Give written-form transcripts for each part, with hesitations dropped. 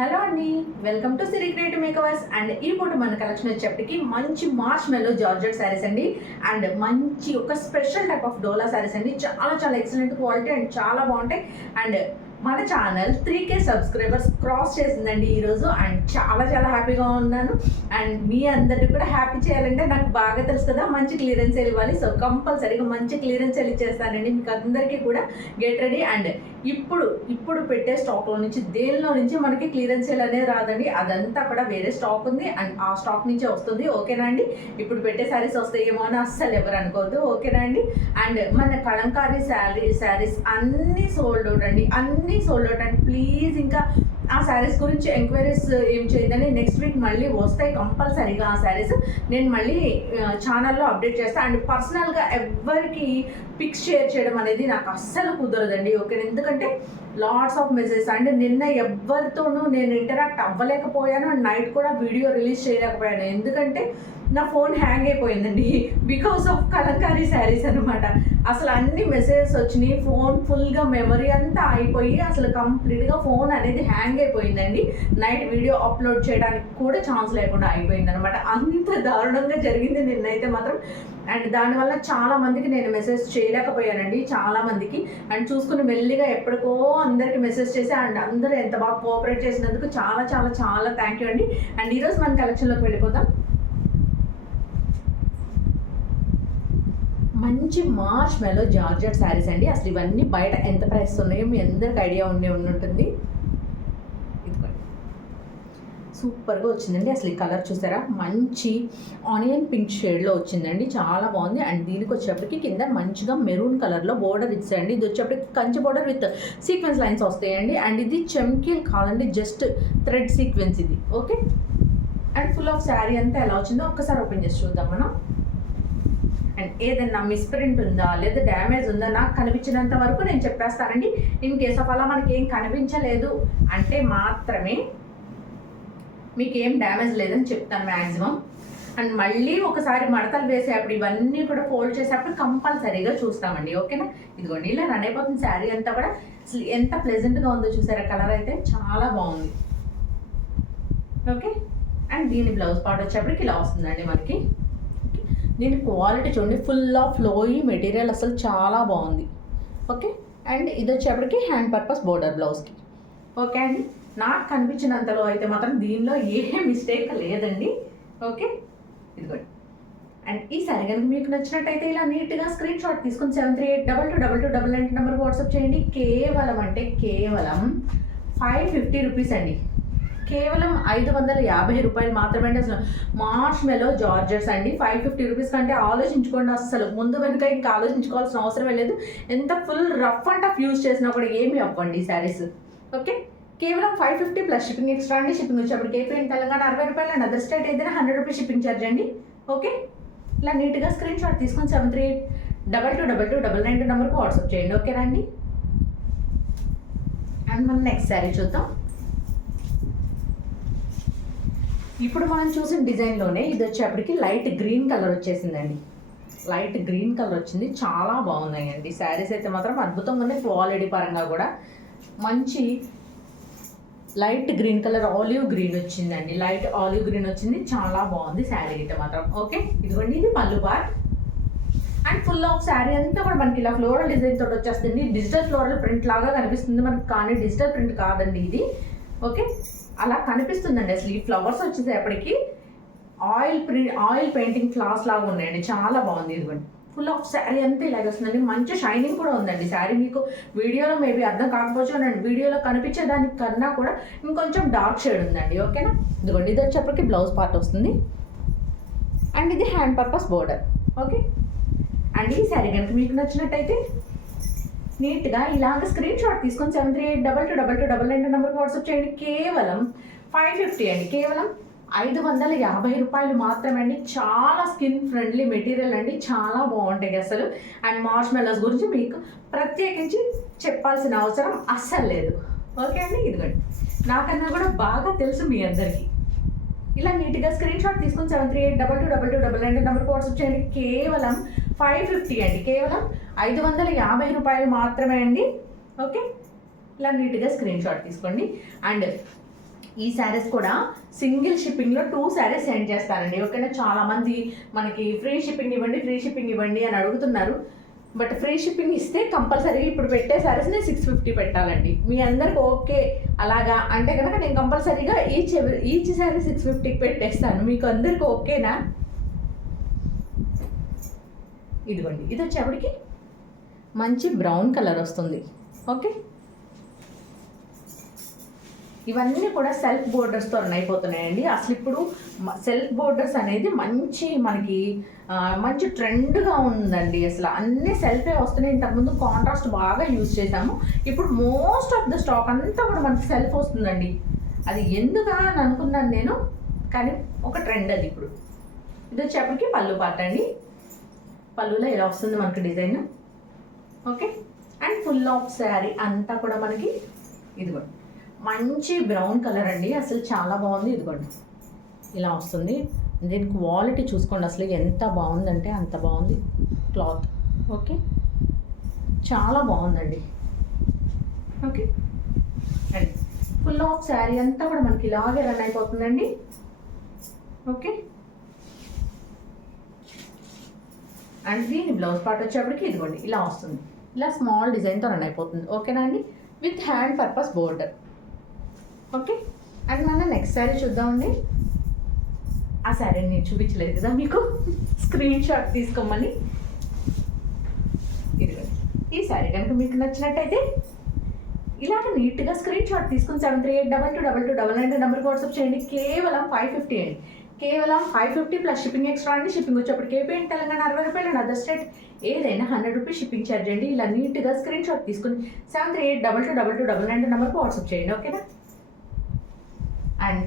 Hello అండి, welcome to Siri creative makeovers. And ఈ పూట మన కలెక్షన్ వచ్చేప్పటికి మంచి మార్ష్ మెల్లో జార్జెట్ శారీస్ అండి. అండ్ మంచి ఒక స్పెషల్ టైప్ ఆఫ్ డోలా శారీస్ అండి. చాలా చాలా ఎక్సలెంట్ క్వాలిటీ అండ్ చాలా బాగుంటాయి. అండ్ మన ఛానల్ 3K సబ్స్క్రైబర్స్ క్రాస్ చేసిందండి ఈరోజు. అండ్ చాలా చాలా హ్యాపీగా ఉన్నాను. అండ్ మీ అందరినీ కూడా హ్యాపీ చేయాలంటే నాకు బాగా తెలుసు కదా, మంచి క్లియరెన్స్ సేల్ ఇవ్వాలి. సో కంపల్సరీగా మంచి క్లియరెన్స్ సేల్ ఇచ్చేస్తానండి మీకు అందరికీ కూడా. Get ready. అండ్ ఇప్పుడు పెట్టే స్టాక్లో నుంచి దేనిలో నుంచి మనకి క్లియరెన్స్ సేల్ అనేది రాదండి. అదంతా కూడా వేరే స్టాక్ ఉంది అండ్ ఆ స్టాక్ నుంచే వస్తుంది. ఓకేనా అండి? ఇప్పుడు పెట్టే శారీస్ వస్తాయేమో అని అస్సలు ఎవరు అనుకోవద్దు. ఓకేనా అండి? అండ్ మన కలంకారీ శారీస్ అన్నీ సోల్డ్ అవుట్ అండి, అన్నీ సోల్డ్ అవుట్. అండ్ ప్లీజ్ ఇంకా ఆ శారీస్ గురించి ఎంక్వైరీస్ ఏం చేయదని నెక్స్ట్ వీక్ మళ్ళీ వస్తాయి కంపల్సరీగా. ఆ శారీస్ నేను మళ్ళీ ఛానల్లో అప్డేట్ చేస్తాను. అండ్ పర్సనల్గా ఎవరికి పిక్స్ షేర్ చేయడం అనేది నాకు అస్సలు కుదరదండి. ఓకే, ఎందుకంటే లాట్స్ ఆఫ్ మెసేజెస్. అండ్ నిన్న ఎవరితోనూ నేను ఇంటరాక్ట్ అవ్వలేకపోయాను. అండ్ నైట్ కూడా వీడియో రిలీజ్ చేయలేకపోయాను, ఎందుకంటే నా ఫోన్ హ్యాంగ్ అయిపోయిందండి బికాస్ ఆఫ్ కలంకారీ శారీస్ అనమాట. అసలు అన్ని మెసేజెస్ వచ్చినాయి, ఫోన్ ఫుల్గా మెమరీ అంతా అయిపోయి అసలు కంప్లీట్గా ఫోన్ అనేది హ్యాంగ్ అయిపోయిందండి. నైట్ వీడియో అప్లోడ్ చేయడానికి కూడా ఛాన్స్ లేకుండా అయిపోయింది అనమాట. అంత దారుణంగా జరిగింది నిన్నైతే మాత్రం. అండ్ దానివల్ల చాలా మందికి నేను మెసేజ్ చేయలేకపోయానండి, చాలా మందికి. అండ్ చూసుకుని మెల్లిగా ఎప్పటికో అందరికి మెసేజ్ చేసి అండ్ అందరూ ఎంత బాగా కోఆపరేట్ చేసినందుకు చాలా చాలా చాలా థ్యాంక్ యూ అండి. అండ్ ఈరోజు మన కలెక్షన్లోకి వెళ్ళిపోతాం. మంచి మార్ష్ మెల్లో జార్జెట్ శారీస్ అండి. అసలు ఇవన్నీ బయట ఎంత ప్రైస్ ఉన్నాయో మీ అందరికి ఐడియా ఉంటుంది. సూపర్గా వచ్చిందండి. అసలు ఈ కలర్ చూసారా, మంచి ఆనియన్ పింక్ షేడ్లో వచ్చిందండి, చాలా బాగుంది. అండ్ దీనికి వచ్చేప్పటికి కింద మంచిగా మెరూన్ కలర్లో బోర్డర్ ఇచ్చాయండి. ఇది వచ్చేప్పటికి Kanchi border with sequence lines వస్తాయండి. అండ్ ఇది చెమ్కీలు కాదండి, జస్ట్ థ్రెడ్ సీక్వెన్స్ ఇది. Okay, and full of sari అంతా ఎలా వచ్చిందో ఒక్కసారి ఓపెన్ చేసి చూద్దాం మనం. అండ్ ఏదన్నా మిస్ప్రింట్ ఉందా లేదా డ్యామేజ్ ఉందా నాకు కనిపించినంత వరకు నేను చెప్పేస్తానండి. ఇన్ కేస్ ఆఫ్ అలా మనకి ఏం కనిపించలేదు అంటే మాత్రమే మీకు ఏం డ్యామేజ్ లేదని చెప్తాను మ్యాక్సిమం. అండ్ మళ్ళీ ఒకసారి మడతలు వేసేటప్పుడు ఇవన్నీ కూడా ఫోల్డ్ చేసేటప్పుడు కంపల్సరీగా చూస్తామండి. ఓకేనా? ఇదిగోండి ఇలా రన్ అయిపోతుంది శారీ అంతా కూడా. అసలు ఎంత ప్లెజెంట్గా ఉందో చూసారా, కలర్ అయితే చాలా బాగుంది. ఓకే, అండ్ దీని బ్లౌజ్ పార్ట్ వచ్చేప్పటికి ఇలా వస్తుందండి మనకి. దీని క్వాలిటీ చూడండి, ఫుల్ ఆఫ్ ఫ్లోయీ మెటీరియల్, అసలు చాలా బాగుంది. ఓకే, అండ్ ఇది వచ్చేప్పటికి హ్యాండ్ పర్పస్ బోర్డర్ బ్లౌజ్కి. ఓకే అండి, నాకు కనిపించినంతలో అయితే మాత్రం దీనిలో ఏ మిస్టేక్ లేదండి. ఓకే, ఇదిగోండి. అండ్ ఈ సారీ కనుక మీకు నచ్చినట్టయితే ఇలా నీట్గా స్క్రీన్ షాట్ తీసుకుని 7382222299 నెంబర్కి వాట్సాప్ చేయండి. కేవలం అంటే కేవలం 550 రూపీస్ అండి, కేవలం 550 రూపాయలు మాత్రమే అండి. అసలు మార్ష్ మెల్లో జార్జెట్స్ అండి, 550 రూపీస్ కంటే ఆలోచించుకోండి. అసలు ముందు వెనుక ఇంకా ఆలోచించుకోవాల్సిన అవసరం లేదు. ఎంత full rough and tough use చేసినా కూడా ఏమి అవ్వండి శారీస్. ఓకే, కేవలం 550 ప్లస్ షిప్పింగ్ ఎక్స్ట్రా అండి. షిప్పింగ్ వచ్చేప్పుడు ఏపీ అండ్ తెలంగాణ 60 రూపాయలు అండ్ అదర్ స్టేట్ ఏదైనా 100 రూపీస్ షిప్పింగ్ ఛార్జ్ అండి. ఓకే, ఇలా నీట్గా స్క్రీన్ షాట్ తీసుకొని 73822299 నెంబర్కి వాట్సాప్ చేయండి. ఓకేనా అండి? అండ్ మనం నెక్స్ట్ శారీ చూద్దాం. ఇప్పుడు మనం చూసిన డిజైన్లోనే ఇది వచ్చేప్పటికి లైట్ గ్రీన్ కలర్ వచ్చేసిందండి. లైట్ గ్రీన్ కలర్ వచ్చింది, చాలా బాగున్నాయండి శారీస్ అయితే మాత్రం అద్భుతంగా ఉన్నాయి. క్వాలిటీ పరంగా కూడా మంచి light green colour, olive green వచ్చిందండి. లైట్ ఆలివ్ గ్రీన్ వచ్చింది, చాలా బాగుంది శారీ అయితే మాత్రం. ఓకే, ఇదిగోండి ఇది పళ్ళు part. And full of sari అంతా కూడా మనకి ఇలా ఫ్లోరల్ డిజైన్ తోటి వచ్చేస్తుంది. డిజిటల్ ఫ్లోరల్ ప్రింట్ లాగా కనిపిస్తుంది మనకు, కానీ డిజిటల్ ప్రింట్ కాదండి ఇది. ఓకే, అలా కనిపిస్తుందండి. అసలు ఈ ఫ్లవర్స్ వచ్చేసేపటికి ఆయిల్ పెయింటింగ్ ఫ్లవర్స్ లాగా ఉన్నాయండి, చాలా బాగుంది. ఇదిగోండి ఫుల్ ఆఫ్ శారీ అంతా ఇలాగ వస్తుందండి. మంచి షైనింగ్ కూడా ఉందండి శారీ. మీకు వీడియోలో మేబీ అర్థం కాకపోవచ్చు అండి, వీడియోలో కనిపించే దానికన్నా కూడా ఇంకొంచెం డార్క్ షేడ్ ఉందండి. ఓకేనా? ఇదిగోండి ఇది వచ్చేప్పటికి బ్లౌజ్ పార్ట్ వస్తుంది. అండ్ ఇది hand purpose border. Okay, and ఈ శారీ కనుక మీకు నచ్చినట్టయితే నీట్గా ఇలాగ స్క్రీన్ షాట్ తీసుకొని 73822299 నెంబర్కి వాట్సాప్ చేయండి. కేవలం 550 అండి, కేవలం 550 రూపాయలు మాత్రమే అండి. చాలా స్కిన్ ఫ్రెండ్లీ మెటీరియల్ అండి, చాలా బాగుంటాయి అసలు. అండ్ మార్ష్ మెల్లోస్ గురించి మీకు ప్రత్యేకించి చెప్పాల్సిన అవసరం అస్సలు లేదు. ఓకే అండి, ఇదిగోండి నాకన్నా కూడా బాగా తెలుసు మీ అందరికీ. ఇలా నీట్గా స్క్రీన్ షాట్ తీసుకొని 73822299 నెంబర్కి వాట్సాప్ చేయండి. కేవలం 550 అండి, కేవలం 550 రూపాయలు మాత్రమే అండి. ఓకే, ఇలా నీట్గా స్క్రీన్ షాట్ తీసుకోండి. అండ్ ఈ శారీస్ కూడా సింగిల్ షిప్పింగ్లో 2 శారీస్ సెండ్ చేస్తారండి. ఓకేనా, చాలామంది మనకి ఫ్రీ షిప్పింగ్ ఇవ్వండి అని అడుగుతున్నారు. బట్ ఫ్రీ షిప్పింగ్ ఇస్తే కంపల్సరీ ఇప్పుడు పెట్టే శారీస్ నేను 650 పెట్టాలండి. మీ అందరికి ఓకే అలాగా అంటే కనుక నేను కంపల్సరీగా ఈచ్ శారీ 650కి పెట్టేస్తాను. మీకు అందరికి ఓకేనా? ఇదిగోండి, ఇది వచ్చేప్పటికి మంచి బ్రౌన్ కలర్ వస్తుంది. ఓకే, ఇవన్నీ కూడా సెల్ఫ్ బోర్డర్స్తో రన్ అయిపోతున్నాయండి. అసలు ఇప్పుడు సెల్ఫ్ బోర్డర్స్ అనేది మంచి ట్రెండ్గా ఉందండి. అసలు అన్ని సెల్ఫే వస్తున్నాయి. ఇంతకుముందు కాంట్రాస్ట్ బాగా యూజ్ చేసాము. ఇప్పుడు మోస్ట్ ఆఫ్ ద స్టాక్ అంతా కూడా మనకి సెల్ఫ్ వస్తుందండి. అది ఎందుకు అని అనుకున్నాను నేను, కానీ ఒక ట్రెండ్ అది ఇప్పుడు. ఇది వచ్చేప్పటికి పళ్ళు పార్ట్ అండి. పళ్ళులో ఇలా వస్తుంది మనకి design. Okay, and full of sari అంతా కూడా మనకి ఇదిగోండి మంచి బ్రౌన్ కలర్ అండి. అసలు చాలా బాగుంది. ఇదిగోండి ఇలా వస్తుంది. దీని క్వాలిటీ చూసుకోండి, అసలు ఎంత బాగుందంటే అంత బాగుంది క్లాత్. ఓకే, చాలా బాగుందండి. Okay, and full of sari అంతా కూడా మనకి ఇలాగే రన్ అయిపోతుందండి. ఓకే, అండ్ దీని బ్లౌజ్ పార్ట్ వచ్చేప్పటికి ఇదిగోండి ఇలా వస్తుంది. ఇలా స్మాల్ డిజైన్తో రన్ అయిపోతుంది. ఓకేనా అండి, with hand purpose border. Okay, and మనం నెక్స్ట్ శారీ చూద్దామండి. ఆ శారీ నేను చూపించలేదు కదా మీకు, స్క్రీన్ షాట్ తీసుకోమని. ఇదిగోండి, ఈ శారీ కనుక మీకు నచ్చినట్టయితే ఇలాగ నీట్గా స్క్రీన్ షాట్ తీసుకుని 7382222299 నెంబర్కి వాట్సాప్ చేయండి. కేవలం 550 అండి. కేవలం 550 ప్లస్ షిప్పింగ్ ఎక్స్ట్రా అండి. షిప్పింగ్ వచ్చేప్పటికి ఏపీ అండ్ తెలంగాణ 60 రూపాయలు అండ్ అదర్ స్టేట్ ఏదైనా 100 రూపీస్ షిప్పింగ్ ఛార్జ్ అండి. ఇలా నీట్గా స్క్రీన్ షాట్ తీసుకుని 7382222299 నెంబర్కి వాట్సాప్ చేయండి. ఓకేనా, అండ్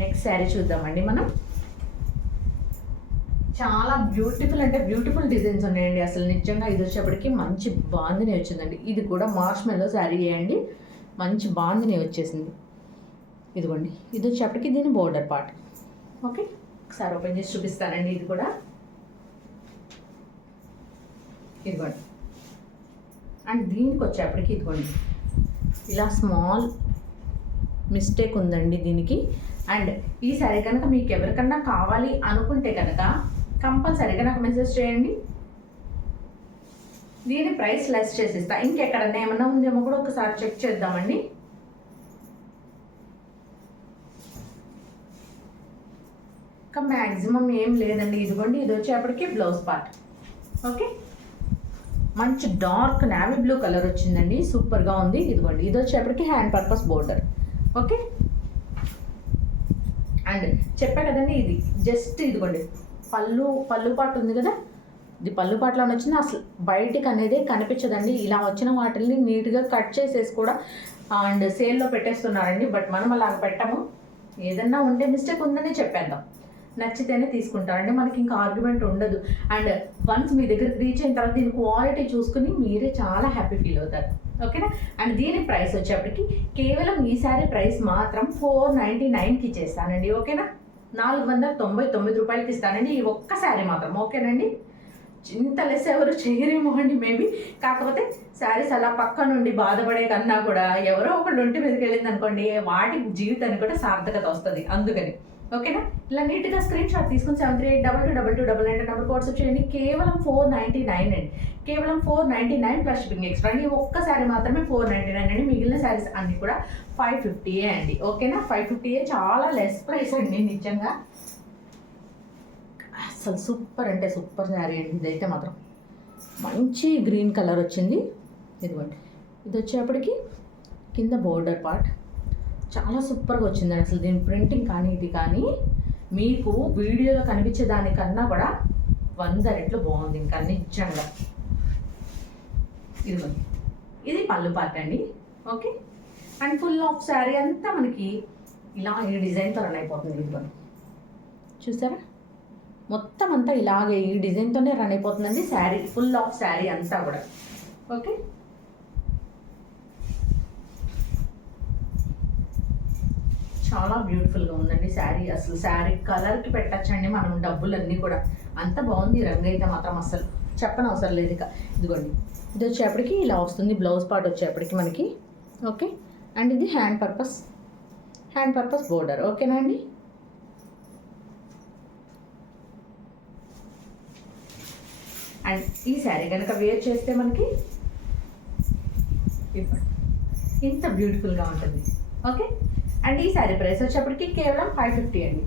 నెక్స్ట్ శారీ చూద్దామండి మనం. చాలా బ్యూటిఫుల్ అంటే బ్యూటిఫుల్ డిజైన్స్ ఉన్నాయండి. అసలు నిజంగా ఇది వచ్చేప్పటికి మంచి బాందిని వచ్చిందండి. ఇది కూడా మార్ష్మెల్లో శారీ చేయండి, మంచి బాందిని వచ్చేసింది. ఇదిగోండి, ఇది వచ్చేప్పటికి దీని బోర్డర్ పార్ట్. ఓకే, ఒకసారి ఓపెన్ చేసి చూపిస్తానండి. ఇది కూడా ఇదిగోండి, అండ్ దీనికి వచ్చేప్పటికి ఇదిగోండి ఇలా స్మాల్ మిస్టేక్ ఉందండి దీనికి. అండ్ ఈ శారీ కనుక మీకు ఎవరికన్నా కావాలి అనుకుంటే కనుక కంపల్సరీగా నాకు మెసేజ్ చేయండి. దీని ప్రైస్ లెస్ చేసిస్తా. ఇంకెక్కడన్నా ఏమన్నా ఉందేమో కూడా ఒకసారి చెక్ చేద్దామండి. ఇంకా మ్యాక్సిమం ఏం లేదండి. ఇదిగోండి, ఇది వచ్చేప్పటికి బ్లౌజ్ పార్ట్. ఓకే, మంచి డార్క్ నావీ బ్లూ కలర్ వచ్చిందండి, సూపర్గా ఉంది. ఇదిగోండి, ఇది వచ్చేప్పటికి hand purpose border. Okay, and చెప్పా కదండి, ఇది జస్ట్ ఇదిగోండి పళ్ళు పాటు ఉంది కదా, ఇది పళ్ళు పాటలో వచ్చింది. అసలు బయటికి అనేది కనిపించదండి. ఇలా వచ్చిన వాటిని నీట్గా కట్ చేసేసి కూడా అండ్ సేల్లో పెట్టేస్తున్నారండి. బట్ మనం అలా పెట్టము. ఏదన్నా ఉంటే మిస్టేక్ ఉందని చెప్పేద్దాం, నచ్చితేనే తీసుకుంటారండి. మనకి ఇంకా ఆర్గ్యుమెంట్ ఉండదు. అండ్ వన్స్ మీ దగ్గరికి రీచ్ అయిన తర్వాత దీని క్వాలిటీ చూసుకుని మీరే చాలా హ్యాపీ ఫీల్ అవుతారు. ఓకేనా, అండ్ దీని ప్రైస్ వచ్చేప్పటికి కేవలం ఈ శారీ ప్రైస్ మాత్రం 499కి ఇచ్చేస్తానండి. ఓకేనా, 499 రూపాయలకి ఇస్తానండి ఈ ఒక్క శారీ మాత్రం. ఓకేనండి, ఇంత లెస్ ఎవరు చేయరేమో అండి మేబీ. కాకపోతే శారీస్ అలా పక్క నుండి బాధపడే కన్నా కూడా ఎవరో ఒకళ్ళు ఒంటి మీదకి వెళ్ళింది అనుకోండి, వాటి జీవితానికి కూడా సార్థకత వస్తుంది. అందుకని ఓకేనా, ఇలా నీట్గా స్క్రీన్ షాట్ తీసుకుని 7382222299 నెంబర్కి వాట్సాప్ చేయండి. కేవలం 499 అండి. కేవలం 499 ప్లస్ షిప్పింగ్ ఎక్స్ట్రా అండి. ఒక్కసారి మాత్రమే 499 అండి. మిగిలిన శారీస్ అన్నీ కూడా 550 అండి. ఓకేనా, 550 చాలా లెస్ ప్రైస్ అండి నిజంగా. అసలు సూపర్ అంటే సూపర్ శారీ అండి. ఇదైతే మాత్రం మంచి గ్రీన్ కలర్ వచ్చింది. ఇదిగోండి, ఇది వచ్చేప్పటికి కింద బోర్డర్ పార్ట్ చాలా సూపర్గా వచ్చిందండి. అసలు దీని ప్రింటింగ్ కానీ ఇది కానీ మీకు వీడియోలో కనిపించే దానికన్నా కూడా 100 రెట్లు బాగుంది ఇంకా నిజంగా. ఇదిగోండి, ఇది పళ్ళు పార్ట్ అండి. Okay, and full of sari అంతా మనకి ఇలా ఈ డిజైన్తో రన్ అయిపోతుంది. ఇదిగోండి, చూసారా, మొత్తం అంతా ఇలాగే ఈ డిజైన్తోనే రన్ అయిపోతుందండి శారీ, ఫుల్ ఆఫ్ శారీ అంతా కూడా. ఓకే, చాలా బ్యూటిఫుల్గా ఉందండి శారీ. అసలు శారీ కలర్కి పెట్టచ్చండి మనం డబ్బులన్నీ కూడా. అంత బాగుంది రంగు అయితే మాత్రం, అసలు చెప్పనవసరం లేదు ఇక. ఇదిగోండి, ఇది వచ్చేప్పటికి ఇలా వస్తుంది బ్లౌజ్ పార్ట్ వచ్చేప్పటికి మనకి. ఓకే, అండ్ ఇది hand purpose hand purpose border. ఓకేనా అండి. అండ్ ఈ శారీ కనుక వేర్ చేస్తే మనకి ఇంత బ్యూటిఫుల్గా ఉంటుంది. ఓకే. అండ్ ఈ శారీ ప్రైస్ వచ్చేప్పటికి కేవలం 550 అండి.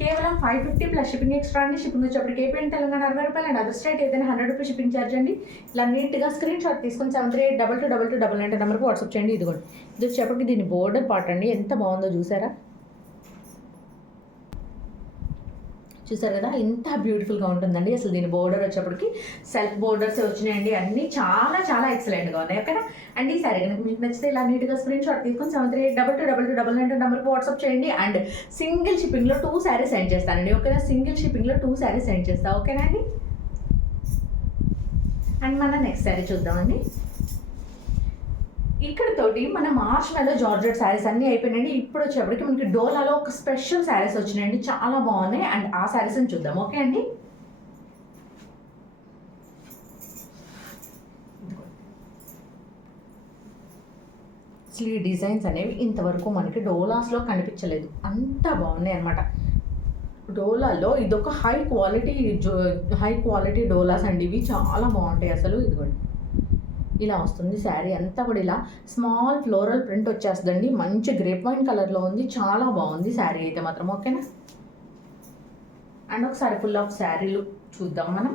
కేవలం 550 ప్లస్ షిప్పింగ్ ఎక్స్ట్రా అండి. షిప్పింగ్ వచ్చేప్పటికి ఏపీ అండ్ తెలంగాణ 60 రూపాయలు అండ్ అదర్ స్టేట్ ఏదైనా 100 రూపీస్ షిప్పింగ్ ఛార్జ్ అండి. ఇలా నీట్గా స్క్రీన్ షాట్ తీసుకొని 73822299 నెంబర్కి వాట్సాప్ చేయండి. ఇదిగోండి, ఇది వచ్చేప్పటికి దీని బోర్డర్ పార్ట్ అండి. ఎంత బాగుందో చూసారా, చూసారు కదా, ఇంత బ్యూటిఫుల్గా ఉంటుందండి. అసలు దీని బోర్డర్ వచ్చేప్పటికి సెల్ఫ్ బోర్డర్స్ వచ్చినాయండి. అన్నీ చాలా చాలా ఎక్సలెంట్గా ఉన్నాయి. ఓకేనా. అండ్ ఈ సారీ కనుక మీకు నచ్చితే ఇలా నీట్గా స్క్రీన్ షాట్ తీసుకొని 73822299 నెంబర్కి వాట్సాప్ చేయండి. అండ్ సింగిల్ షిప్పింగ్లో 2 శారీస్ సెండ్ చేస్తానండి. ఓకేనా. సింగిల్ షిప్పింగ్లో 2 శారీస్ సెండ్ చేస్తాను. ఓకేనా అండి. అండ్ మన నెక్స్ట్ శారీ చూద్దామండి. ఇక్కడతోటి మన మార్చ్ నెలలో జార్జెట్ శారీస్ అన్నీ అయిపోయినాయండి. ఇప్పుడు వచ్చేప్పటికి మనకి డోలాలో ఒక స్పెషల్ శారీస్ వచ్చినాయండి, చాలా బాగున్నాయి. అండ్ ఆ శారీస్ని చూద్దాం. ఓకే అండి. అసలు ఈ డిజైన్స్ అనేవి ఇంతవరకు మనకి డోలాస్లో కనిపించలేదు, అంత బాగున్నాయి అనమాట. డోలాలో ఇదొక హై క్వాలిటీ డోలాస్ అండి. ఇవి చాలా బాగుంటాయి అసలు. ఇదిగోండి, ఇలా వస్తుంది శారీ అంతా కూడా. ఇలా స్మాల్ ఫ్లోరల్ ప్రింట్ వచ్చేస్తుందండి. మంచి గ్రేప్ వైన్ కలర్లో ఉంది, చాలా బాగుంది శారీ అయితే మాత్రం. ఓకేనా. అండ్ ఒకసారి ఫుల్ ఆఫ్ శారీలు చూద్దాం మనం.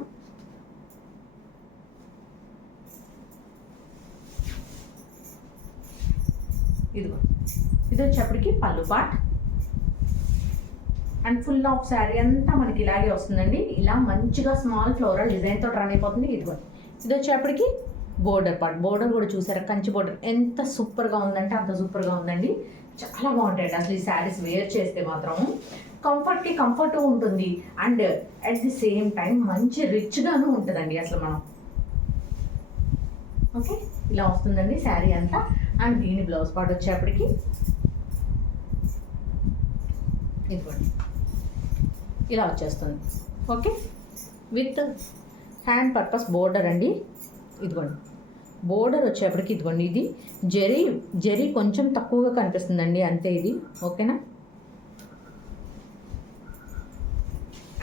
ఇదిగో, ఇది వచ్చేప్పటికి పళ్ళు part and full of sari అంతా మనకి ఇలాగే వస్తుందండి. ఇలా మంచిగా స్మాల్ ఫ్లోరల్ డిజైన్తో రన్ అయిపోతుంది. ఇదిగో, ఇది వచ్చేప్పటికి బోర్డర్ పార్ట్. బోర్డర్ కూడా చూసారా, కంచి బోర్డర్ ఎంత సూపర్గా ఉందంటే అంత సూపర్గా ఉందండి. చాలా బాగుంటాయండి అసలు ఈ శారీస్ వేర్ చేస్తే మాత్రం. కంఫర్ట్ ఉంటుంది and at the same time మంచి రిచ్గాను ఉంటుందండి అసలు మనం. ఓకే, ఇలా వస్తుందండి శారీ అంతా. అండ్ దీని బ్లౌజ్ పార్ట్ వచ్చేప్పటికి ఇదిగోండి, ఇలా వచ్చేస్తుంది. Okay, with hand purpose border అండి. ఇదిగోండి, బోర్డర్ వచ్చేప్పటికి ఇదిగోండి, ఇది జరీ కొంచెం తక్కువగా కనిపిస్తుందండి, అంతే ఇది. ఓకేనా.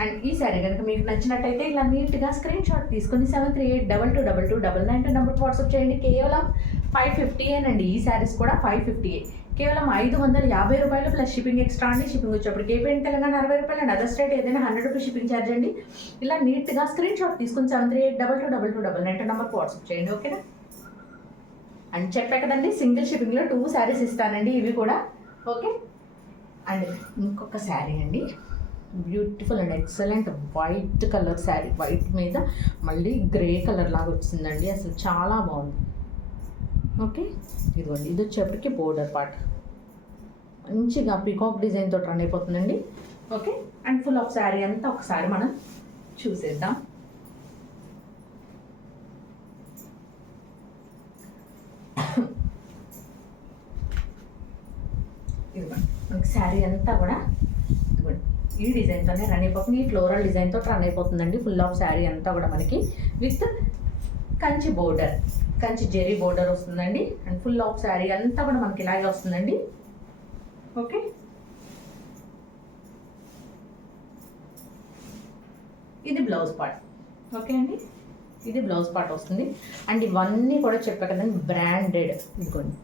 అండ్ ఈ శారీ కనుక మీకు నచ్చినట్టయితే ఇలా నీట్గా స్క్రీన్ షాట్ తీసుకొని 73822299 నెంబర్కి వాట్సాప్ చేయండి. కేవలం 550 అండి. ఈ శారీస్ కూడా 550. కేవలం 550 రూపాయలు ప్లస్ షిప్పింగ్ ఎక్స్ట్రా అండి. షిప్పింగ్ వచ్చేప్పటికి ఏపీ అండ్ తెలంగాణ 60 రూపాయలు అండ్ అదర్ స్టేట్ ఏదైనా 100 రూపీస్ షిప్పింగ్ ఛార్జ్ అండి. ఇలా నీట్గా స్క్రీన్ షాట్ తీసుకుని 73822299 నెంబర్కి వాట్సాప్ చేయండి. ఓకేనా. అండ్ చెప్పా కదండి, సింగిల్ షిప్పింగ్లో 2 శారీస్ ఇస్తానండి, ఇవి కూడా. ఓకే. అండ్ ఇంకొక శారీ అండి, beautiful and excellent white colour sari. White మీద మళ్ళీ గ్రే కలర్ లాగా వచ్చిందండి, అసలు చాలా బాగుంది. ఓకే, ఇదిగోండి, ఇది వచ్చేప్పటికి బోర్డర్ పార్ట్ మంచిగా పీకాక్ డిజైన్తో రన్ అయిపోతుందండి. Okay. And full of sari అంతా ఒకసారి మనం చూసేద్దాం. ఇదిగోండి, మనకి శారీ అంతా కూడా ఇదిగోండి ఈ డిజైన్తోనే రన్ అయిపోతుంది. ఈ ఫ్లోరల్ డిజైన్తో రన్ అయిపోతుందండి. ఫుల్ ఆఫ్ శారీ అంతా కూడా మనకి with Kanchi border, Kanchi zari border వస్తుందండి. అండ్ ఫుల్ ఆఫ్ శారీ అంతా కూడా మనకి ఇలాగే వస్తుందండి. ఓకే. ఇది బ్లౌజ్ పార్ట్. ఓకే అండి, ఇది బ్లౌజ్ పార్ట్ వస్తుంది. అండ్ ఇవన్నీ కూడా చెప్పా కదండి, బ్రాండెడ్. ఇదిగోండి,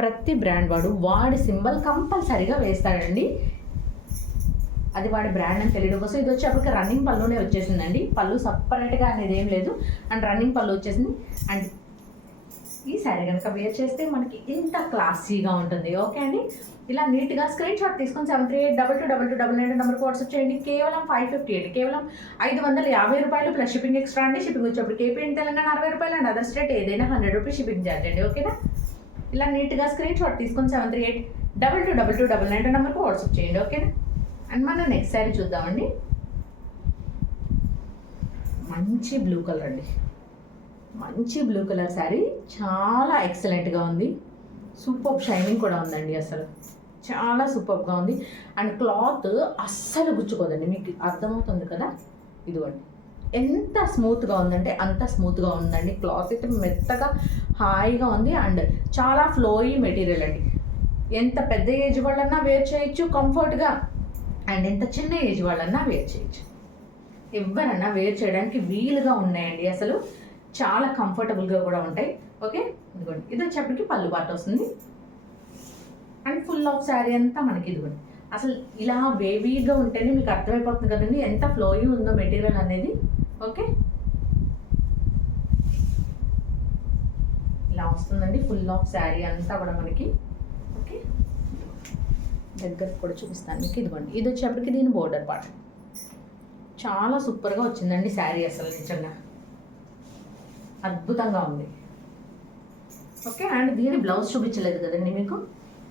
ప్రతి బ్రాండ్ వాడి సింబల్ కంపల్సరీగా వేస్తాడండి. అది వాడి బ్రాండ్ అని తెలియడం కోసం. ఇది వచ్చేప్పటికి రన్నింగ్ పళ్ళునే వచ్చేసిందండి. పళ్ళు సపరేట్గా అనేది ఏం లేదు, అండ్ రన్నింగ్ పళ్ళు వచ్చేసింది. అండ్ ఈ శారీ కనుక వేర్ చేస్తే మనకి ఇంత క్లాసీగా ఉంటుంది. ఓకే అండి. ఇలా నీట్గా స్క్రీన్ షాట్ తీసుకొని 73822299 నెంబర్కి వాట్సాప్ చేయండి. కేవలం 550 అండి. కేవలం 550 రూపాయలు ప్లస్ షిప్పింగ్ ఎక్స్ట్రా అండి. షిప్పింగ్ వచ్చేప్పటికి ఏపీ అండ్ తెలంగాణ 60 రూపాయలు అండ్ అదర్ స్టేట్ ఏదైనా 100 రూపీస్ షిప్పింగ్ ఛార్జ్ అండి. ఓకేనా. ఇలా నీట్గా స్క్రీన్ షాట్ తీసుకొని 73822299 నెంబర్కి వాట్సాప్ చేయండి. ఓకేనా. అండ్ మన నెక్స్ట్ శారీ చూద్దామండి. మంచి బ్లూ కలర్ అండి, మంచి బ్లూ కలర్ శారీ, చాలా ఎక్సలెంట్గా ఉంది. సూపర్ షైనింగ్ కూడా ఉందండి, అసలు చాలా సూపర్గా ఉంది. అండ్ క్లాత్ అస్సలు గుచ్చుకోదండి, మీకు అర్థమవుతుంది కదా. ఇదిగోండి, ఎంత స్మూత్గా ఉందంటే అంత స్మూత్గా ఉందండి. క్లాత్ అయితే మెత్తగా హాయిగా ఉంది. అండ్ చాలా ఫ్లోయీ మెటీరియల్ అండి. ఎంత పెద్ద ఏజ్ వాళ్ళన్నా వేర్ చేయొచ్చు కంఫర్ట్గా, అండ్ ఎంత చిన్న ఏజ్ వాళ్ళన్నా వేర్ చేయొచ్చు. ఎవరన్నా వేర్ చేయడానికి వీలుగా ఉన్నాయండి. అసలు చాలా కంఫర్టబుల్గా కూడా ఉంటాయి. ఓకే, ఇదిగోండి ఇది వచ్చేప్పటికి పళ్ళు పాట వస్తుంది. అండ్ ఫుల్ ఆఫ్ శారీ అంతా మనకి ఇదిగోండి. అసలు ఇలా బేబీగా ఉంటేనే మీకు అర్థమైపోతుంది కదండి ఎంత ఫ్లోయింగ్ ఉందో మెటీరియల్ అనేది. ఓకే, ఇలా వస్తుందండి ఫుల్ ఆఫ్ శారీ అంతా కూడా మనకి. ఓకే, దగ్గర కూడా చూపిస్తాను మీకు. ఇదిగోండి ఇది వచ్చేప్పటికి దీని బోర్డర్ పార్ట్ చాలా సూపర్గా వచ్చిందండి శారీ. అసలు నిజంగా అద్భుతంగా ఉంది. ఓకే, అండ్ దీని బ్లౌజ్ చూపించలేదు కదండి మీకు.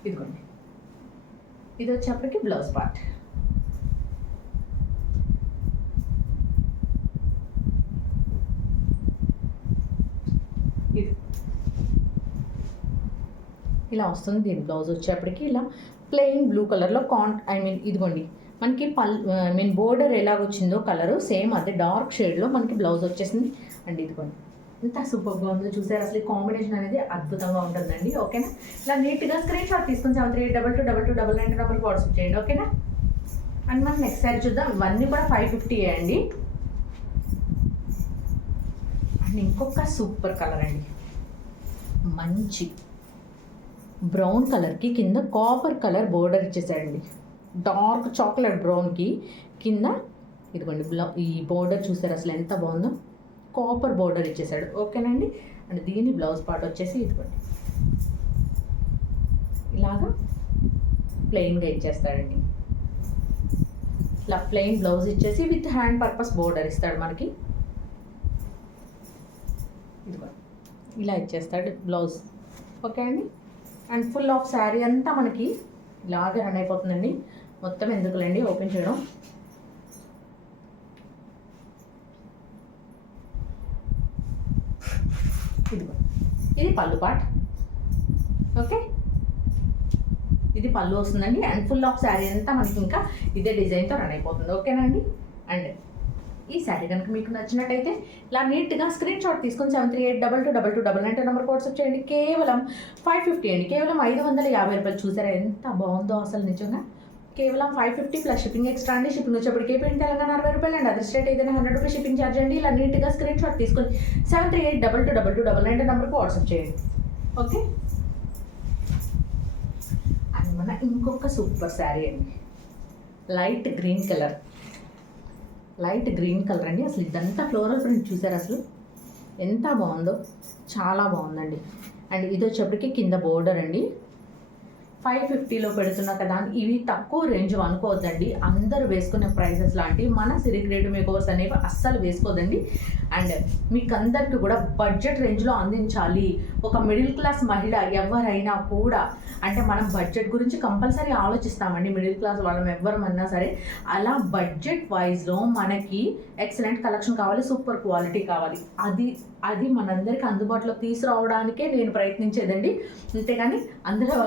ఇదిగోండి ఇది వచ్చేప్పటికి బ్లౌజ్ పార్ట్. ఇది ఇలా వస్తుంది. దీని బ్లౌజ్ వచ్చేప్పటికి ఇలా ప్లెయిన్ బ్లూ కలర్లో ఇదిగోండి మనకి బోర్డర్ ఎలాగొచ్చిందో కలరు సేమ్ అదే డార్క్ షేడ్లో మనకి బ్లౌజ్ వచ్చేసింది. అండ్ ఇదిగోండి ఎంత సూపర్గా ఉందో చూసారు. అసలు కాంబినేషన్ అనేది అద్భుతంగా ఉంటుందండి. ఓకేనా, ఇలా నీట్గా స్క్రీన్ షాట్ తీసుకొని 73822299 నెంబర్కి వాట్సాప్ చేయండి. ఓకేనా, అండ్ మనం నెక్స్ట్ సారీ చూద్దాం. ఇవన్నీ కూడా 550 అండి. అండ్ ఇంకొక సూపర్ కలర్ అండి, మంచి బ్రౌన్ కలర్కి కింద కాపర్ కలర్ బోర్డర్ ఇచ్చేసాడండి. డార్క్ చాక్లెట్ బ్రౌన్కి కింద ఇదిగోండి ఈ బోర్డర్ చూసారు అసలు ఎంత బాగుందో. కాపర్ బోర్డర్ ఇచ్చేసాడు. ఓకేనండి, అండ్ దీని బ్లౌజ్ పార్ట్ వచ్చేసి ఇదిగోండి ఇలాగా ప్లెయిన్గా ఇచ్చేస్తాడండి. ఇలా ప్లెయిన్ బ్లౌజ్ ఇచ్చేసి విత్ హ్యాండ్ పర్పస్ బోర్డర్ ఇస్తాడు మనకి. ఇదిగోండి ఇలా ఇచ్చేస్తాడు బ్లౌజ్. ఓకే అండి, అండ్ ఫుల్ ఆఫ్ శారీ అంతా మనకి ఇలాగే రన్ అయిపోతుందండి. మొత్తం ఎందుకులేండి ఓపెన్ చేయడం. ఇదిగో ఇది పళ్ళు పార్ట్. ఓకే, ఇది పళ్ళు వస్తుందండి. అండ్ ఫుల్ ఆఫ్ శారీ అంతా మనకి ఇంకా ఇదే డిజైన్తో రన్ అయిపోతుంది. ఓకేనండి, అండ్ ఈ శారీ కనుక మీకు నచ్చినట్టయితే ఇలా నీట్గా స్క్రీన్ షాట్ తీసుకొని 73822299 నెంబర్ వాట్సాప్ చేయండి. కేవలం 550 అండి, కేవలం 550 రూపాయలు. చూసారా ఎంత బాగుందో అసలు నిజంగా. కేవలం 550 ప్లస్ షిప్పింగ్ ఎక్స్ట్రా అండి. షిప్పింగ్ వచ్చేప్పటికి ఏపీ తెలంగాణ 60 రూపాయలు అండి. అదర్ స్టేట్ ఏదైనా 100 రూపీస్ షిప్పింగ్ ఛార్జ్ అండి. ఇలా నీట్గా స్క్రీన్ షాట్ తీసుకొని 73822299 నెంబర్కి వాట్సాప్ చేయండి. ఓకే, అండ్ మన ఇంకొక సూపర్ శారీ అండి, లైట్ గ్రీన్ కలర్ అండి. అసలు ఇదంతా ఫ్లోరల్ ప్రింట్ చూసారు అసలు ఎంత బాగుందో, చాలా బాగుందండి. అండ్ ఇది వచ్చేప్పటికి కింద బోర్డర్ అండి. 550లో పెడుతున్నా కదా, ఇవి తక్కువ రేంజ్ అనుకోవద్దండి. అందరూ వేసుకునే ప్రైసెస్ లాంటివి మన సిరి క్రియేటివ్ మేకర్స్ అనేవి అస్సలు వేసుకోదండి. అండ్ మీకు అందరికీ కూడా బడ్జెట్ రేంజ్లో అందించాలి. ఒక మిడిల్ క్లాస్ మహిళ ఎవరైనా కూడా, అంటే మనం బడ్జెట్ గురించి కంపల్సరీ ఆలోచిస్తామండి. మిడిల్ క్లాస్ వాళ్ళం ఎవరమన్నా సరే, అలా బడ్జెట్ వైజ్లో మనకి ఎక్సలెంట్ కలెక్షన్ కావాలి, సూపర్ క్వాలిటీ కావాలి. అది మనందరికీ అందుబాటులో తీసుకురావడానికే నేను ప్రయత్నించేదండి. అంతేగాని అందరూ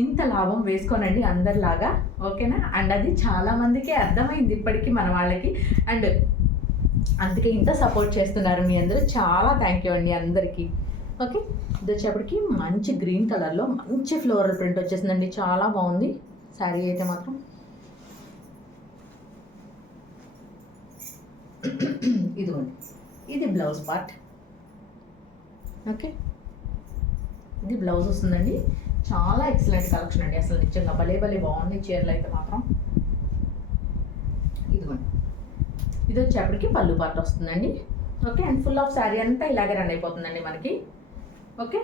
ఇంత లాభం వేసుకోనండి అందరిలాగా. ఓకేనా, అండ్ అది చాలామందికి అర్థమైంది ఇప్పటికీ మన వాళ్ళకి. అండ్ అందుకే ఇంత సపోర్ట్ చేస్తున్నారు మీ అందరూ. చాలా థ్యాంక్ యూ అండి అందరికీ. ఓకే, ఇది వచ్చేప్పటికి మంచి గ్రీన్ కలర్లో మంచి ఫ్లోరల్ ప్రింట్ వచ్చేసిందండి. చాలా బాగుంది శారీ అయితే మాత్రం. ఇదిగోండి ఇది బ్లౌజ్ పార్ట్. ఓకే, ఇది బ్లౌజ్ వస్తుందండి. చాలా ఎక్సలెంట్ కలెక్షన్ అండి. అసలు నిజంగా భలే బాగుంది చీరలు అయితే మాత్రం. ఇదిగోండి ఇది వచ్చేప్పటికి పళ్ళు పార్ట్ వస్తుందండి. Okay, and full of sari అంతా ఇలాగే రన్ అయిపోతుందండి మనకి. ఓకే,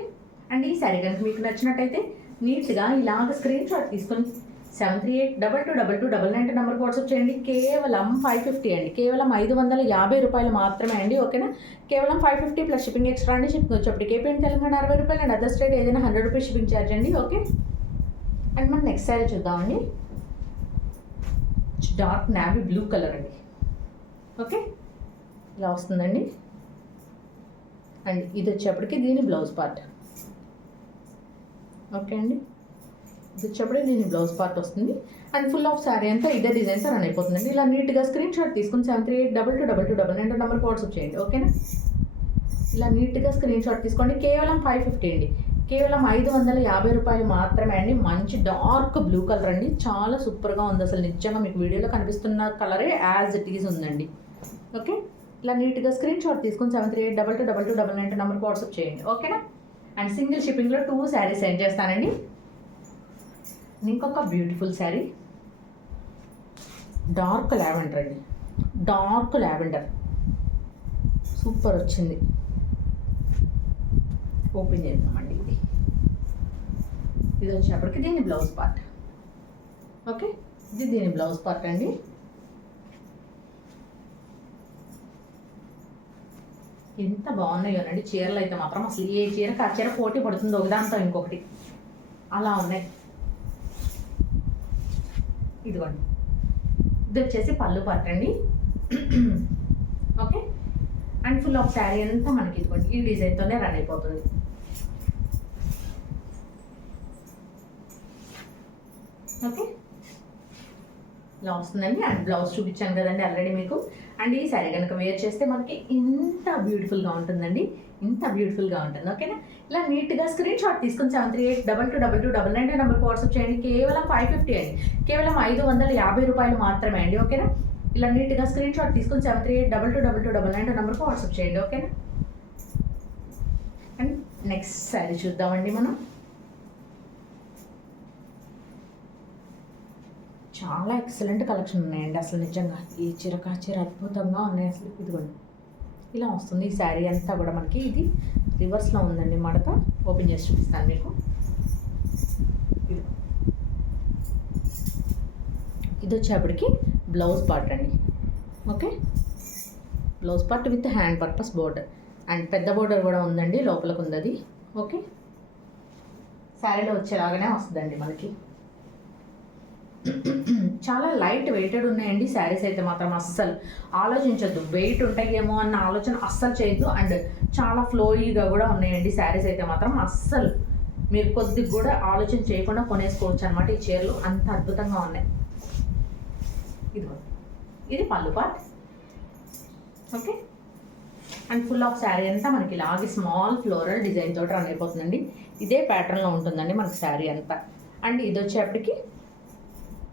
అండ్ ఈ శారీ కనుక మీకు నచ్చినట్టయితే నీట్గా ఇలాగ స్క్రీన్ షాట్ తీసుకొని 73822299 నెంబర్కి వాట్సాప్ చేయండి. కేవలం 550 అండి, కేవలం 550 రూపాయలు మాత్రమే అండి. ఓకేనా, కేవలం 550 ప్లస్ షిప్పింగ్ ఎక్స్ట్రా అండి. షిప్పింగ్ వచ్చేప్పటికి ఏపీ తెలంగాణ 60 రూపాయలు అండ్ అదర్ స్టేట్ ఏదైనా 100 రూపీస్ షిప్పింగ్ ఛార్జ్ అండి. ఓకే, అండ్ మనం నెక్స్ట్ శారీ చూద్దామండి. డార్క్ నావీ బ్లూ కలర్ అండి. ఓకే, ఇలా వస్తుందండి. అండ్ ఇది వచ్చేప్పటికి దీని బ్లౌజ్ పార్ట్. ఓకే అండి, ఇది వచ్చేప్పటికి దీని బ్లౌజ్ పార్ట్ వస్తుంది. అండ్ ఫుల్ ఆఫ్ శారీ అంతా ఇదే డిజైన్తో రన్ అయిపోతుందండి. ఇలా నీట్గా స్క్రీన్ షాట్ తీసుకుని 73822299 నెంబర్కి వాట్సాప్ చేయండి. ఓకేనా, ఇలా నీట్గా స్క్రీన్ షాట్ తీసుకోండి. కేవలం 550 అండి, కేవలం 550 రూపాయలు మాత్రమే అండి. మంచి డార్క్ బ్లూ కలర్ అండి, చాలా సూపర్గా ఉంది. అసలు నిజంగా మీకు వీడియోలో కనిపిస్తున్న కలరే యాజ్ ఇట్ ఈజ్ ఉందండి. ఓకే, ఇలా నీట్గా స్క్రీన్ షాట్ తీసుకొని 73822299 నెంబర్కి వాట్సాప్ చేయండి. ఓకేనా? అండ్ సింగిల్ షిప్పింగ్లో 2 శారీస్ సెండ్ చేస్తానండి. ఇంకొక బ్యూటిఫుల్ శారీ డార్క్ లావెండర్ అండి, డార్క్ లావెండర్ సూపర్ వచ్చింది. ఓపెన్ చేద్దామండి. ఇది వచ్చేప్పటికి దీని బ్లౌజ్ పార్ట్. ఓకే, ఇది దీని బ్లౌజ్ పార్ట్ అండి. ఎంత బాగున్నాయోనండి చీరలు అయితే మాత్రం. అసలు ఏ చీరకు ఆ చీర పోటీ పడుతుందో ఒకదాంతో ఇంకొకటి, అలా ఉన్నాయి. ఇదిగోండి, ఇది వచ్చేసి పళ్ళు పార్ట్ అండి. Okay, and full of sari అంతా మనకి ఇదిగోండి ఈ డిజైన్తోనే రన్ అయిపోతుంది. ఓకే, ఇలా వస్తుందండి. అండ్ బ్లౌజ్ చూపించాను కదండి ఆల్రెడీ మీకు. అండ్ ఈ శారీ కనుక వేర్ చేస్తే మనకి ఇంత బ్యూటిఫుల్గా ఉంటుందండి, ఇంత బ్యూటిఫుల్గా ఉంటుంది. ఓకేనా? ఇలా నీట్గా స్క్రీన్ షాట్ తీసుకుని 73822299 నెంబర్కి వాట్సాప్ చేయండి. కేవలం 550 అండి, కేవలం 550 రూపాయలు మాత్రమే అండి. ఓకేనా? ఇలా నీట్గా స్క్రీన్ షాట్ తీసుకుని 73822299 నెంబర్కి వాట్సాప్ చేయండి. ఓకేనా? అండ్ నెక్స్ట్ శారీ చూద్దామండి మనం. చాలా ఎక్సలెంట్ కలెక్షన్ ఉన్నాయండి అసలు నిజంగా. ఈ చీర అద్భుతంగా ఉన్నాయి అసలు. ఇదిగోండి ఇలా వస్తుంది ఈ శారీ అంతా కూడా మనకి. ఇది రివర్స్లో ఉందండి మడత. ఓపెన్ చేసి చూపిస్తాను మీకు. ఇది వచ్చేప్పటికి బ్లౌజ్ పార్ట్ అండి. Okay, blouse part with hand purpose border and పెద్ద బోర్డర్ కూడా ఉందండి, లోపలికి ఉంది అది. ఓకే, శారీలో వచ్చేలాగానే వస్తుందండి మనకి. చాలా లైట్ వెయిటెడ్ ఉన్నాయండి శారీస్ అయితే మాత్రం. అస్సలు ఆలోచించద్దు వెయిట్ ఉంటాయేమో అన్న ఆలోచన అస్సలు చేయొద్దు. అండ్ చాలా ఫ్లోయీగా కూడా ఉన్నాయండి శారీస్ అయితే మాత్రం. అస్సలు మీరు కొద్దిగా కూడా ఆలోచన చేయకుండా కొనేసుకోవచ్చు అనమాట ఈ చీరలు, అంత అద్భుతంగా ఉన్నాయి. ఇది పళ్ళు part. Okay, and full of sari అంతా మనకి ఇలాగే స్మాల్ ఫ్లోరల్ డిజైన్ తోటి రన్ అయిపోతుందండి. ఇదే ప్యాటర్న్లో ఉంటుందండి మనకి శారీ అంతా. అండ్ ఇది వచ్చేప్పటికి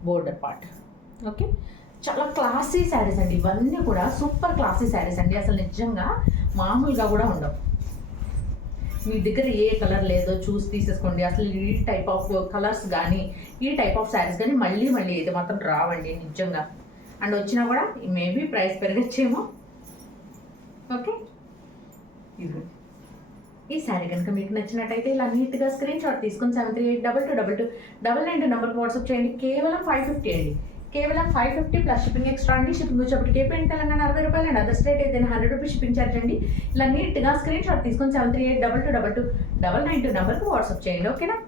బోర్డర్ పార్ట్. ఓకే, చాలా క్లాసీ శారీస్ అండి ఇవన్నీ కూడా, సూపర్ క్లాసీ శారీస్ అండి. అసలు నిజంగా మామూలుగా కూడా ఉండవు. మీ దగ్గర ఏ కలర్ లేదో చూసి తీసేసుకోండి. అసలు ఈ టైప్ ఆఫ్ కలర్స్ కానీ ఈ టైప్ ఆఫ్ శారీస్ కానీ మళ్ళీ ఇది మాత్రం రావండి నిజంగా. అండ్ వచ్చినా కూడా మేబీ ప్రైస్ పెరగచ్చేమో. ఓకే, ఇది ఈ శారీ కనుక మీకు నచ్చినట్టయితే ఇలా నీట్గా స్క్రీన్ షాట్ తీసుకుని 73822299 నెంబర్కి వాట్సాప్ చేయండి. కేవలం 550 అండి, కేవలం 550 ప్లస్ షిప్పింగ్ ఎక్స్ట్రా అండి. షిప్పింగ్ వచ్చేప్పటికి ఏపీ తెలంగాణ 60 రూపాయలు అండి. అదర్ స్టేట్ అయితే 100 రూపీస్ షిప్పింగ్ ఛార్జ్ అండి. ఇలా నీట్గా స్క్రీన్ షాట్ తీసుకుని 73822299 నెంబర్కి వాట్సాప్ చేయండి. ఓకేనా?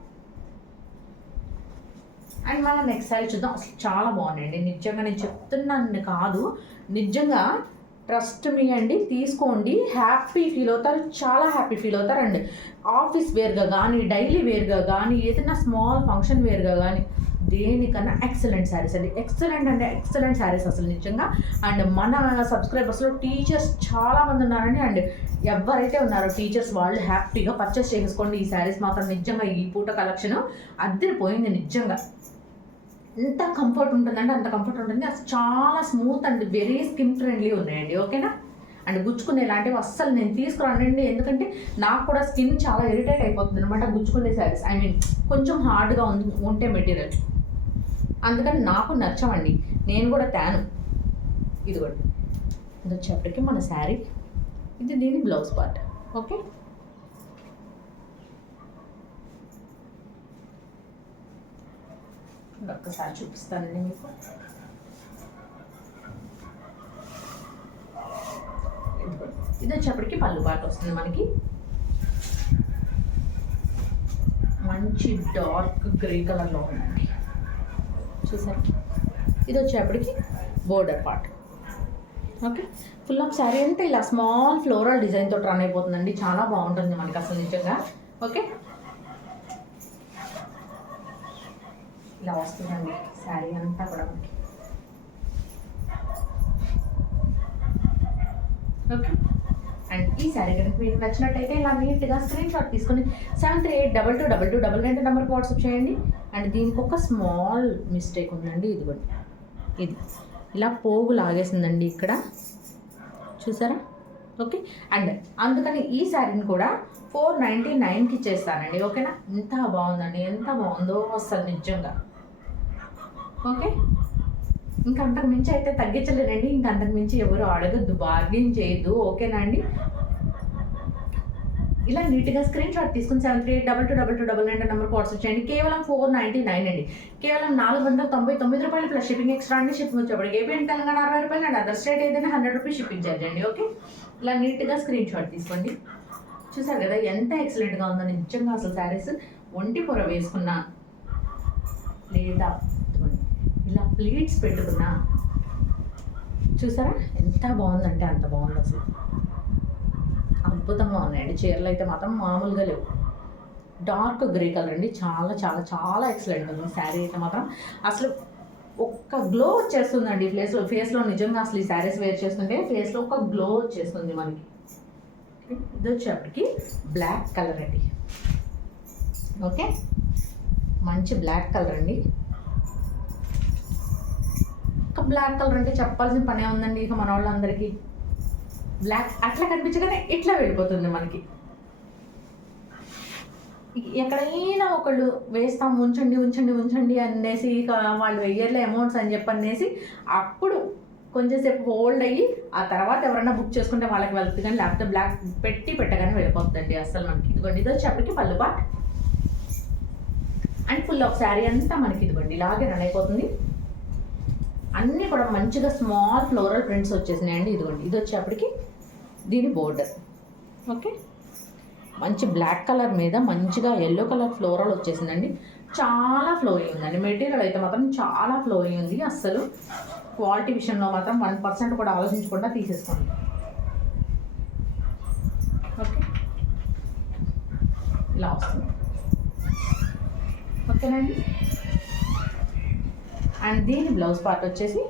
అండ్ మనం నెక్స్ట్ శారీ చూద్దాం. అసలు చాలా బాగున్నాయండి నిజంగా. నేను చెప్తున్నాను కాదు, నిజంగా ట్రస్ట్ మీ అండి, తీసుకోండి, హ్యాపీ ఫీల్ అవుతారు, చాలా హ్యాపీ ఫీల్ అవుతారు. అండ్ ఆఫీస్ వేర్గా కానీ డైలీ వేర్గా కానీ ఏదైనా స్మాల్ ఫంక్షన్ వేర్గా కానీ దేనికన్నా ఎక్సలెంట్ శారీస్ అండి. ఎక్సలెంట్ అంటే ఎక్సలెంట్ శారీస్ అసలు నిజంగా. అండ్ మన సబ్స్క్రైబర్స్లో టీచర్స్ చాలామంది ఉన్నారండి. అండ్ ఎవరైతే ఉన్నారో టీచర్స్ వాళ్ళు హ్యాపీగా పర్చేస్ చేసుకోండి ఈ శారీస్ మాత్రం. నిజంగా ఈ పూట కలెక్షన్ అద్దరిపోయింది నిజంగా. ఎంత కంఫర్ట్ ఉంటుందంటే అంత కంఫర్ట్ ఉంటుంది. అసలు చాలా smooth and very skin friendly ఉన్నాయండి. ఓకేనా? అండ్ గుచ్చుకునే లాంటివి అస్సలు నేను తీసుకురానండి, ఎందుకంటే నాకు కూడా స్కిన్ చాలా ఇరిటేట్ అయిపోతుంది అనమాట గుచ్చుకునే శారీస్. ఐ మీన్ కొంచెం హార్డ్గా ఉంటే మెటీరియల్, అందుకని నాకు నచ్చవండి, నేను కూడా తేను. ఇది కూడా ఇది వచ్చేప్పటికి మన శారీ. ఇది దీని బ్లౌజ్ పార్ట్. ఓకే, ఒక్కసారి చూపిస్తానండి మీకు. ఇది వచ్చేప్పటికి పళ్ళు పార్ట్ వస్తుంది మనకి. మంచి డార్క్ గ్రే కలర్లో ఉందండి, చూసారు? ఇది వచ్చేప్పటికి border part. Okay, full of sari అంటే ఇలా స్మాల్ ఫ్లోరల్ డిజైన్ తోటి రన్ అయిపోతుందండి. చాలా బాగుంటుంది మనకి అసలు నిజంగా. ఓకే, ఇలా వస్తుందండి శారీ అంతా కూడా మనకి. ఓకే, అండ్ ఈ శారీ కనుక మీకు నచ్చినట్టయితే ఇలా నీట్గా స్క్రీన్ షాట్ తీసుకొని 7382222299 నెంబర్కి వాట్సాప్ చేయండి. అండ్ దీనికి ఒక స్మాల్ మిస్టేక్ ఉందండి, ఇదిగోండి ఇది ఇలా పోగు లాగేసిందండి ఇక్కడ, చూసారా? ఓకే. అండ్ అందుకని ఈ శారీని కూడా 499కి ఇచ్చేస్తానండి. ఓకేనా? ఎంత బాగుందండి, ఎంత బాగుందో అసలు నిజంగా. ఓకే, ఇంకా అంతకు మించి అయితే తగ్గించలేనండి, ఇంకా అంతకు మించి ఎవరు అడగద్దు, బార్గెన్ చేయొద్దు. ఓకేనా అండి? ఇలా నీట్గా స్క్రీన్ షాట్ తీసుకుని 73822299 నెంబర్కి వాట్సాప్ చేయండి. కేవలం 499 అండి, కేవలం 499 రూపాయలు ప్లస్ షిప్పింగ్ ఎక్స్ట్రా అండి. షిప్పింగ్ వచ్చేప్పటికి ఏపీ అండ్ తెలంగాణ 60 రూపాయలు అండి, అదర్ స్టేట్ ఏదైనా 100 రూపీస్ షిప్పింగ్ ఛార్జ్ అండి. ఓకే, ఇలా నీట్గా స్క్రీన్ షాట్ తీసుకోండి. చూసారు కదా ఎంత ఎక్సలెంట్గా ఉందో నిజంగా. అసలు శారీస్ ఒంటి పొర వేసుకున్నా లేదా ఇలా ప్లీట్స్ పెట్టుకున్నా, చూసారా ఎంత బాగుందంటే అంత బాగుంది. అసలు అద్భుతంగా ఉన్నాయండి. చీరలు అయితే మాత్రం మామూలుగా లేవు. డార్క్ గ్రే కలర్ అండి, చాలా చాలా చాలా ఎక్సలెంట్ ఉంది శారీ అయితే మాత్రం. అసలు ఒక్క గ్లో వచ్చేస్తుందండి ఫేస్లో నిజంగా. అసలు ఈ శారీస్ వేర్ చేస్తుంటే ఫేస్లో ఒక గ్లో వచ్చేస్తుంది మనకి. ఇది వచ్చేప్పటికి బ్లాక్ కలర్ అండి. ఓకే, మంచి బ్లాక్ కలర్ అండి. ఒక బ్లాక్ కలర్ అంటే చెప్పాల్సిన పనే ఉందండి ఇక మన వాళ్ళందరికీ. బ్లాక్ అట్లా కనిపించగానే ఇట్లా వెళ్ళిపోతుంది మనకి. ఎక్కడైనా ఒకళ్ళు వేస్తాం ఉంచండి ఉంచండి ఉంచండి అనేసి ఇక వాళ్ళు వెయ్యర్లే అమౌంట్స్ అని చెప్పనేసి అప్పుడు కొంచెంసేపు హోల్డ్ అయ్యి ఆ తర్వాత ఎవరైనా బుక్ చేసుకుంటే వాళ్ళకి వెళ్తుంది, కానీ లేకపోతే బ్లాక్ పెట్టగానే వెళ్ళిపోతుందండి అసలు మనకి. ఇదిగోండి ఇది వచ్చేప్పటికి పళ్ళు part and full of sari అంతా మనకి ఇదిగోండి ఇలాగే రన్ అయిపోతుంది. అన్నీ కూడా మంచిగా స్మాల్ ఫ్లోరల్ ప్రింట్స్ వచ్చేసినాయండి. ఇదిగోండి ఇది వచ్చేప్పటికి దీని బోర్డర్. ఓకే, మంచి బ్లాక్ కలర్ మీద మంచిగా ఎల్లో కలర్ ఫ్లోరల్ వచ్చేసిందండి. చాలా ఫ్లోయింగ్ ఉందండి. మెటీరియల్ అయితే మాత్రం చాలా ఫ్లోయింగ్ ఉంది. అస్సలు క్వాలిటీ విషయంలో మాత్రం 1% కూడా ఆలోచించకుండా తీసేసుకోండి. ఓకే, ఇలా వస్తుంది. ఓకేనండి. అండ్ దీని బ్లౌజ్ పార్ట్ వచ్చేసి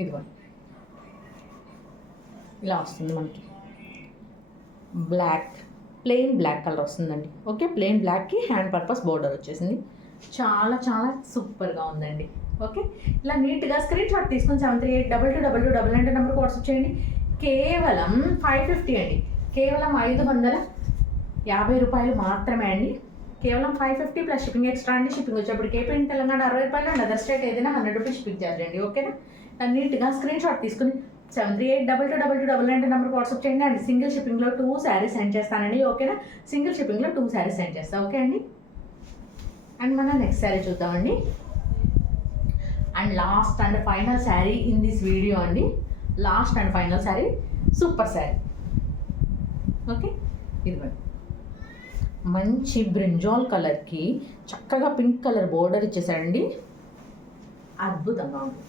ఇదిగోండి ఇలా వస్తుంది మనకి. బ్లాక్ ప్లెయిన్ బ్లాక్ కలర్ వస్తుందండి. ఓకే, ప్లెయిన్ బ్లాక్కి హ్యాండ్ పర్పస్ బోర్డర్ వచ్చేసింది. చాలా చాలా సూపర్గా ఉందండి. ఓకే, ఇలా నీట్గా స్క్రీన్ షాట్ తీసుకొని 73822299 నెంబర్కి వాట్సాప్ చేయండి. కేవలం 550 అండి, కేవలం 550 రూపాయలు మాత్రమే అండి. కేవలం 550 ప్లస్ షిప్పింగ్ ఎక్స్ట్రా అండి. షిప్పింగ్ వచ్చేప్పటికి ఏపీ అండ్ తెలంగాణ 60 రూపాయలు అండ్ అదర్ స్టేట్ ఏదైనా 100 రూపీస్ షిప్పింగ్ ఛార్జ్ అండి. ఓకేనా? నీట్గా స్క్రీన్ షాట్ తీసుకుని 73822299 నెంబర్కి వాట్సాప్ చేయండి. అండ్ సింగిల్ షిప్పింగ్లో 2 శారీస్ సెండ్ చేస్తానండి. ఓకేనా? సింగిల్ షిప్పింగ్లో 2 శారీస్ సెండ్ చేస్తాను. ఓకే అండి. అండ్ మనం నెక్స్ట్ శారీ చూద్దామండి. And last and final sari in this video అండి. Last and final sari, super sari. Okay, ఇదిగోండి మంచి బ్రింజాల్ కలర్కి చక్కగా పింక్ కలర్ బోర్డర్ ఇచ్చేసాడండి. అద్భుతంగా ఉంది.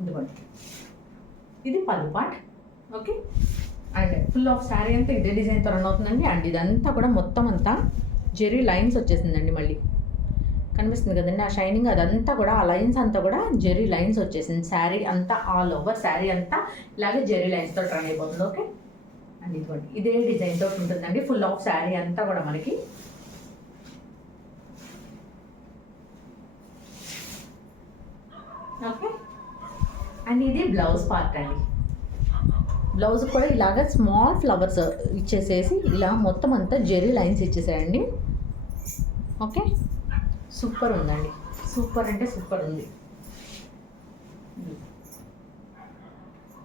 ఇదిగోండి ఇది పళ్ళు part. Okay, and full of sari అంతా ఇదే డిజైన్తో రన్ అవుతుందండి. అండ్ ఇదంతా కూడా మొత్తం అంతా జెరీ లైన్స్ వచ్చేసిందండి. మళ్ళీ కనిపిస్తుంది కదండి ఆ షైనింగ్, అదంతా కూడా ఆ లైన్స్ అంతా కూడా జెరీ లైన్స్ వచ్చేసింది. శారీ అంతా ఆల్ ఓవర్ శారీ అంతా ఇలాగే జెరీ లైన్స్తో రన్ అయిపోతుంది. ఓకే, అండ్ ఇదిగోండి ఇదే డిజైన్తో ఉంటుందండి ఫుల్ ఆఫ్ శారీ అంతా కూడా మనకి. ఓకే, అండ్ ఇది బ్లౌజ్ పార్ట్ అండి. బ్లౌజ్ కూడా ఇలాగ స్మాల్ ఫ్లవర్స్ ఇచ్చేసేసి ఇలా మొత్తం అంతా జెరీ లైన్స్ ఇచ్చేసాయండి. ఓకే, సూపర్ ఉందండి. సూపర్ అంటే సూపర్ ఉంది.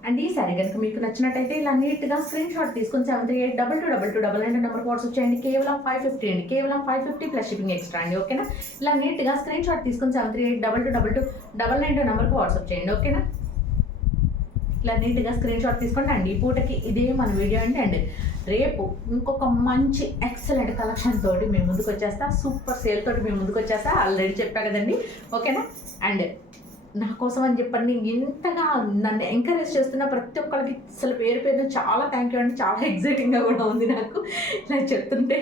అండ్ ఈ శారీ కనుక మీకు నచ్చినట్టయితే ఇలా నీట్గా స్క్రీన్ షాట్ తీసుకొని 73822299 నెంబర్కి వాట్సాప్ చేయండి. కేవలం 550 అండి, కేవలం 550 ప్లస్ షిప్పింగ్ ఎక్స్ట్రా అండి. ఓకేనా? ఇలా నీట్గా స్క్రీన్ షాట్ తీసుకొని 73822299 నెంబర్కి వాట్సాప్ చేయండి. ఓకేనా? ఇలా నీట్గా స్క్రీన్ షాట్ తీసుకోండి. అండ్ ఈ పూటకి ఇదే మన వీడియో అండి. అండ్ రేపు ఇంకొక మంచి ఎక్సలెంట్ కలెక్షన్ తోటి మేము ముందుకు వచ్చేస్తా, సూపర్ సేల్ తోటి మేము ముందుకు వచ్చేస్తా. ఆల్రెడీ చెప్పా కదండి. ఓకేనా? అండ్ నా కోసం అని చెప్పండి ఇంతగా నన్ను ఎంకరేజ్ చేస్తున్న ప్రతి ఒక్కరికి అసలు పేరు పేరు చాలా థ్యాంక్ యూ అండి. చాలా ఎగ్జైటింగ్గా కూడా ఉంది నాకు ఇలా చెప్తుంటే.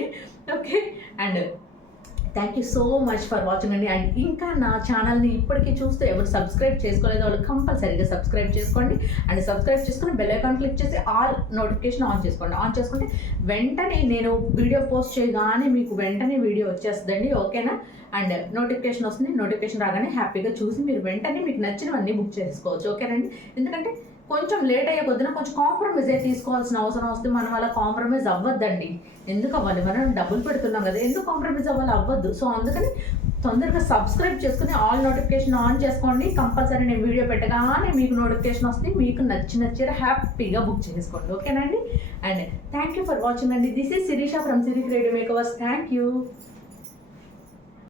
Okay, and thank you so much for watching అండి. అండ్ ఇంకా నా ఛానల్ని ఇప్పటికీ చూస్తే ఎవరు సబ్స్క్రైబ్ చేసుకోలేదో వాళ్ళు కంపల్సరీగా సబ్స్క్రైబ్ చేసుకోండి. అండ్ సబ్స్క్రైబ్ చేసుకుని బెల్ ఐకాన్ క్లిక్ చేసి ఆల్ నోటిఫికేషన్ ఆన్ చేసుకోండి. ఆన్ చేసుకుంటే వెంటనే నేను వీడియో పోస్ట్ చేయగానే మీకు వెంటనే వీడియో వచ్చేస్తుందండి. ఓకేనా? అండ్ నోటిఫికేషన్ వస్తుంది. నోటిఫికేషన్ రాగానే హ్యాపీగా చూసి మీరు వెంటనే మీకు నచ్చినవన్నీ బుక్ చేసుకోవచ్చు. ఓకేనండి? ఎందుకంటే కొంచెం లేట్ అయ్యే కొద్దిన కొంచెం కాంప్రమైజ్ అయితే తీసుకోవాల్సిన అవసరం వస్తే మనం అలా కాంప్రమైజ్ అవ్వద్దండి. ఎందుకు అవ్వాలి? మనం డబ్బులు పెడుతున్నాం కదా, ఎందుకు కాంప్రమైజ్ అవ్వాలి? అవ్వద్దు. సో అందుకని తొందరగా సబ్స్క్రైబ్ చేసుకుని ఆల్ నోటిఫికేషన్ ఆన్ చేసుకోండి. కంపల్సరీ నేను వీడియో పెట్టగానే మీకు నోటిఫికేషన్ వస్తుంది. మీకు నచ్చిన చీర హ్యాపీగా బుక్ చేసుకోండి. ఓకేనండి? And thank you for watching అండి. This is Sirisha from Siri creative makeovers. Thank you.